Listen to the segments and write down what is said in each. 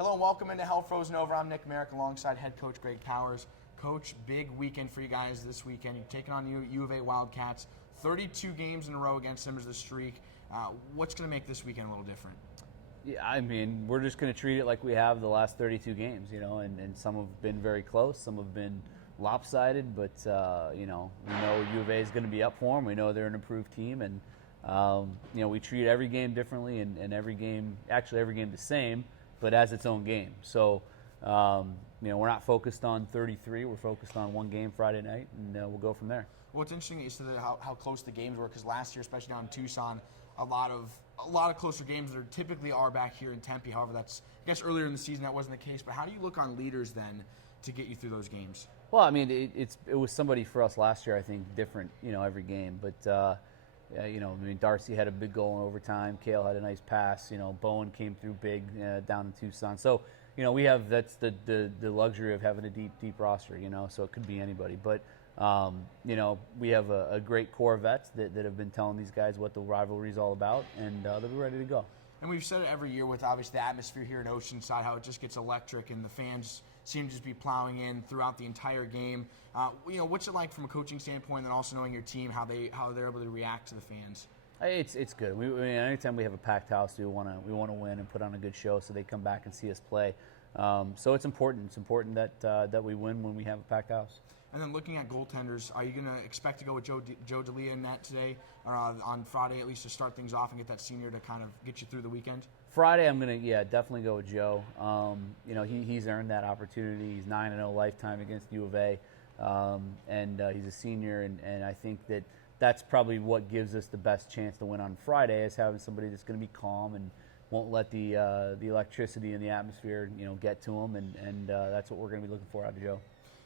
Hello and welcome into Hell Frozen Over. I'm Nick Marek alongside head coach Greg Powers. Coach, big weekend for you guys this weekend. You're taking on U of A Wildcats. 32 games in a row against them as the streak. What's going to make this weekend a little different? Yeah, I mean, we're just going to treat it like we have the last 32 games, and some have been very close, some have been lopsided, but, we know U of A is going to be up for them. We know they're an improved team, and, we treat every game differently and every game the same, but as its own game. So, we're not focused on 33. We're focused on one game Friday night, and we'll go from there. Well, it's interesting that you said how close the games were, because last year, especially down in Tucson, a lot of closer games that typically are back here in Tempe. However, I guess earlier in the season that wasn't the case. But how do you look on leaders then to get you through those games? Well, I mean, it was somebody for us last year, I think, different, every game. But, Darcy had a big goal in overtime. Kale had a nice pass. Bowen came through big down in Tucson. So, that's the luxury of having a deep roster, so it could be anybody. But, we have a great core of vets that have been telling these guys what the rivalry is all about, and they'll be ready to go. And we've said it every year with, obviously, the atmosphere here in Oceanside, how it just gets electric, and the fans seem to just be plowing in throughout the entire game. What's it like from a coaching standpoint, and also knowing your team, how they're able to react to the fans? It's good. Anytime we have a packed house, we want to win and put on a good show, so they come back and see us play. So it's important. It's important that we win when we have a packed house. And then looking at goaltenders, are you going to expect to go with Joe D'Elia in net today, or on Friday at least, to start things off and get that senior to kind of get you through the weekend? Friday, I'm going to definitely go with Joe. He's earned that opportunity. He's 9-0 lifetime against U of A, and he's a senior, and I think that's probably what gives us the best chance to win on Friday, is having somebody that's going to be calm and won't let the electricity and the atmosphere get to him, and that's what we're going to be looking for out of Joe.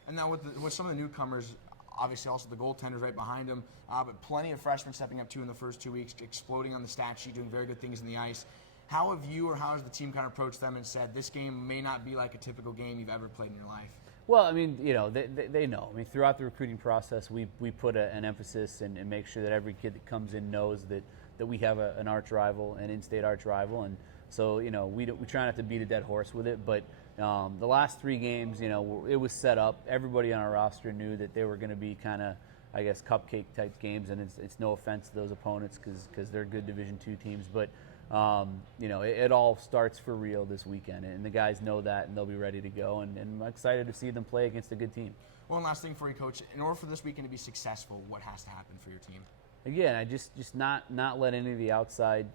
And now with some of the newcomers, obviously also the goaltenders right behind them, but plenty of freshmen stepping up too in the first 2 weeks, exploding on the stat sheet, doing very good things in the ice. How have you, or how has the team kind of approached them and said, this game may not be like a typical game you've ever played in your life? Well, I mean, they know. I mean, throughout the recruiting process, we put an emphasis and make sure that every kid that comes in knows that we have an arch rival, an in-state arch rival, and so we try not to beat a dead horse with it. But the last 3 games, it was set up. Everybody on our roster knew that they were going to be kind of, I guess, cupcake type games, and it's no offense to those opponents because they're good Division II teams, but it all starts for real this weekend, and the guys know that, and they'll be ready to go, and I'm excited to see them play against a good team. One last thing for you, Coach. In order for this weekend to be successful, what has to happen for your team? Again, I just not let any of the outside,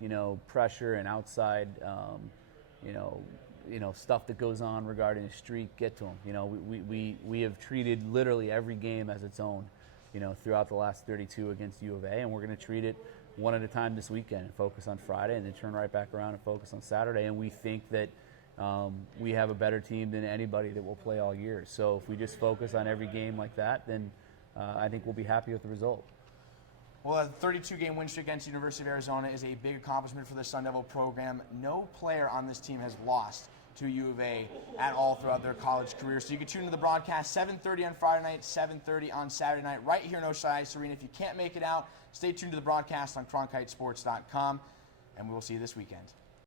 pressure and outside, stuff that goes on regarding the streak get to them. We have treated literally every game as its own, throughout the last 32 against U of A, and we're going to treat it one at a time this weekend and focus on Friday, and then turn right back around and focus on Saturday. And we think that we have a better team than anybody that will play all year. So if we just focus on every game like that, then I think we'll be happy with the result. Well, a 32-game win streak against the University of Arizona is a big accomplishment for the Sun Devil program. No player on this team has lost to U of A at all throughout their college career. So you can tune into the broadcast 7:30 on Friday night, 7:30 on Saturday night, right here in Oceanside Ice Arena. If you can't make it out, stay tuned to the broadcast on CronkiteSports.com, and we will see you this weekend.